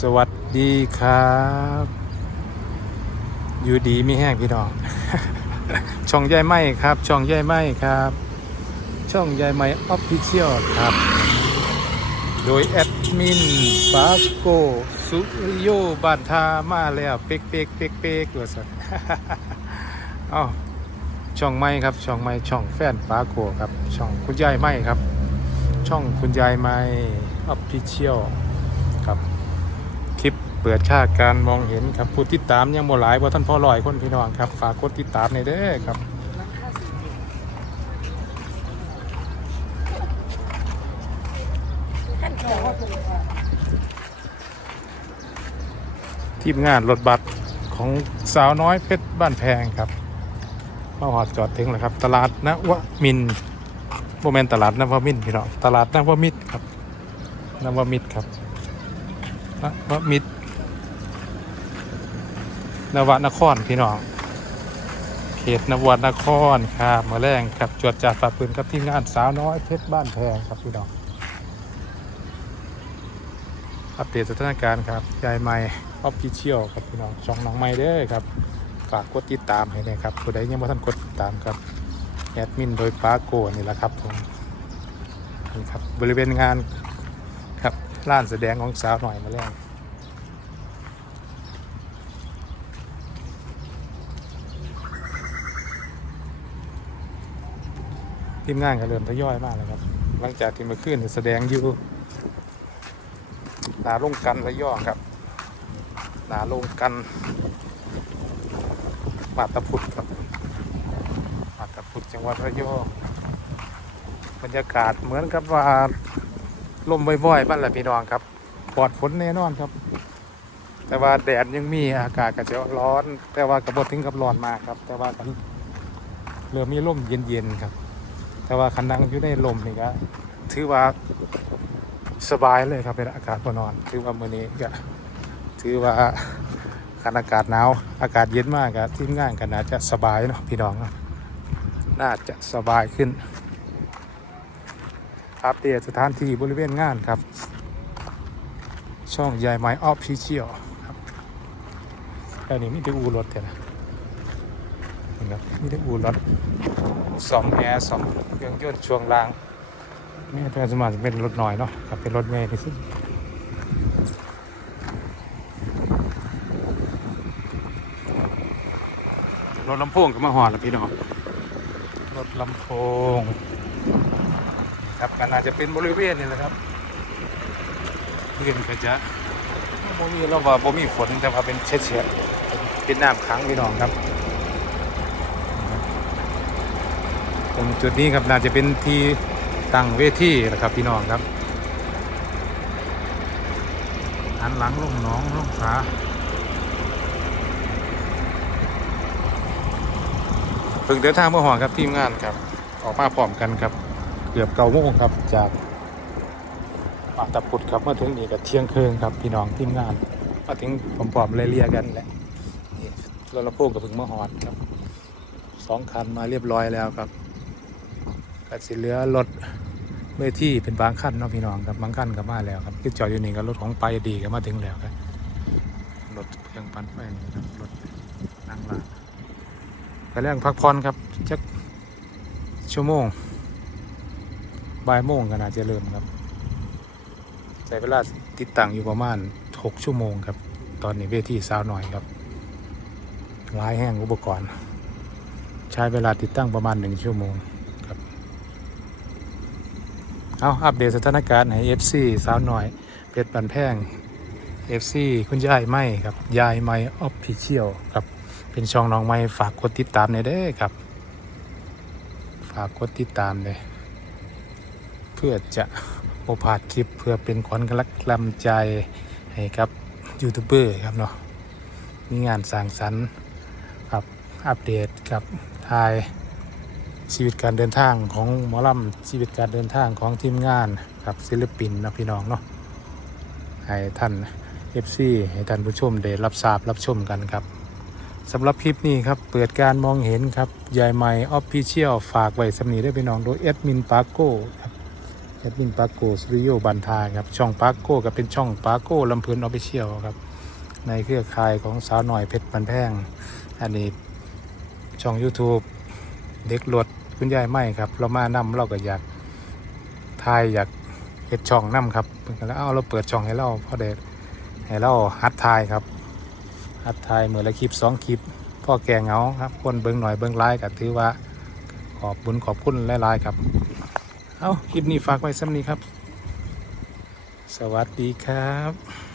สวัสดีครับ อยู่ดีไม่แห้งพี่น้อง ช่องใยไหมครับ ช่องใยไหมครับ ช่องใยไหมออฟฟิเชียลครับ โดยแอดมินปาโกสุริโยบันทามาแล้วเป๊กเป๊กเป๊กเป๊กตัวสัตว์อ้าช่องไม่ครับ ช่องไม่ช่องแฟนปาโกครับ ช่องคุณยายไม่ครับ ช่องคุณยายไม่ออฟฟิเชียล คลิปเปิดค่าการมองเห็นครับผู้ติดตามยังบ่หลายว่าท่านพ่อลอยคนพี่น้องครับฝากกดติดตามในเด้อครับทีมงานรถบัสของสาวน้อยเพชรบ้านแพงครับมาหอดจอดถึงแล้วครับ ตลาดนวมินโมเมนตลาดนวมินพี่น้องตลาดนวมิตรครับนวมิตรครับ นวมิตรนวนครพี่น้อง เขตนวนครครับมาแรงครับจวดจัดปาปืนกับทีมงานสาวน้อยเพชรบ้านแพงครับพี่น้องอัปเดตสถานการณ์ครับยายไม่ออฟฟิเชียลครับพี่น้องช่องน้องไม่เด้อครับฝากกดติดตามให้นะครับผู้ใดยังไม่ทันกดติดตามครับแอดมินโดยปาโกนี่แหละครับผมนี่ครับบริเวณงาน ร้านแสดงของสาวหน่อยมาแล้วทีมงานก็เริ่มทยอยมากแล้วครับ หลังจากที่มื่อคืนแสดงอยู่หนาลงกันระยองครับหนาลงกันมาตาพุทธครับมาตาพุทธจังหวัดระยองบรรยากาศเหมือนกับว่า ลมบ่อยๆบ้านแหละพี่น้องครับปลอดฝนแน่นอนครับ แต่ว่าแดดยังมีอากาศก็จะร้อน แต่ว่ากระบดถึงกับร้อนมากครับ แต่ว่าก็เริ่มมีลมเย็นๆครับ แต่ว่าคันนั่งอยู่ในลมนี่ก็ถือว่าสบายเลยครับเป็นอากาศพอนอน ถือว่ามื้อนี้ก็ถือว่าคันอากาศหนาวอากาศเย็นมากครับทีมงานกันน่าจะสบายเนาะพี่น้องนะน่าจะสบายขึ้น อัปเดตสถานที่บริเวณงานครับ ช่องใหญ่ไม้ออฟฟิเชียลครับแล้วนี่มีแต่อูรถเถอะนะเห็นครับมีแต่อูรถสอมแอร์สอมเครื่องยนต์ช่วงล่างนี่แต่สมมติจะเป็นรถหน่อยเนาะกับเป็นรถเมล์ที่สุดรถลำโพงก็มาหอดแล้วพี่น้องรถลำโพง ครับก็น่าจะเป็นบริเวณนี่แหละครับเรื่องก็จะบ่มีเราว่าบ่มีฝนแต่ว่าเป็นเช็ดๆเป็นเป็นน้ำขังพี่น้องครับ ตรงจุดนี้ครับน่าจะเป็นที่ตั้งเวทีนะครับพี่น้องครับหันหลังลงน้องลงขาเพิ่งเดินทางมาหอครับทีมงานครับ ออกมาพร้อมกันครับ เกือบเก้าโมงครับจากปากตะพุดครับมาถึงนี่กับเที่ยงคืนครับพี่น้องทีมงานมาถึงพร้อมๆเรียๆกันแหละนี่รถลำโพงกับพึ่งมาหอดครับสองคันมาเรียบร้อยแล้วครับกสิเหลือรถเวทีเป็นบางขั้นเนาะพี่น้องครับบางขั้นก็มาแล้วครับคือจอดอยู่นี่ก็รถของไปดีก็มาถึงแล้วครับรถเครื่องปั่นไฟนี่ครับรถนั่งลานไปแรงพักผ่อนครับจักชั่วโมง บ่ายโมงก็น่าจะเริ่มครับใช้เวลาติดตั้งอยู่ประมาณ 6 ชั่วโมงครับ ตอนนี้เวทีสาวหน่อยครับหลายแห้งอุปกรณ์ ใช้เวลาติดตั้งประมาณหนึ่งชั่วโมงครับเอาอัปเดตสถานการณ์ให้ FC สาวหน่อยเพชรบันแพง FC คุณยายไม่ครับ ยายไม่ออฟฟิเชียลครับ เป็นช่องน้องไม่ฝากกดติดตามหน่อยเด้ครับ ฝากกดติดตามเลย เพื่อจะโอพาดคลิปเพื่อเป็นขวัญกำลังใจให้กับยูทูบเบอร์ครับเนาะมีงานสร้างสรรค์ครับอัปเดตกับทายชีวิตการเดินทางของหมอลำชีวิตการเดินทางของทีมงานกับศิลปินนะพี่น้องเนาะให้ท่านเอฟซีให้ท่านผู้ชมได้รับทราบรับชมกันครับสำหรับคลิปนี้ครับเปิดการมองเห็นครับยายไม้ออฟฟิเชียลฝากไว้สำนีได้พี่น้องโดยเอดมินปาโก้ แอดมินปาโกสตูดิโอบันทาครับ ช่องปาโกก็เป็นช่องปาโกลำพลินออฟฟิเชียลครับ ในเครือข่ายของสาวหน่อยเพชรบันแพง อันนี้ช่อง YouTube เด็กรถคุณยายไม่ครับ เรามานำเราก็อยากทายอยากเฮ็ดช่องนํครับเพิ่นก็แล้วเอาเราเปิดช่องให้เราพ่อเด็ให้เราฮัดทายครับฮัดทายเหมือละคลิปสองคลิปพ่อแกเหงาครับคนเบิ่งหน่อยเบิ่งไลน์ก็ถือว่าขอบบุญขอบคุณหลายๆครับ เอาคลิปนี้ฝากไว้ซ้ำนี้ครับ สวัสดีครับ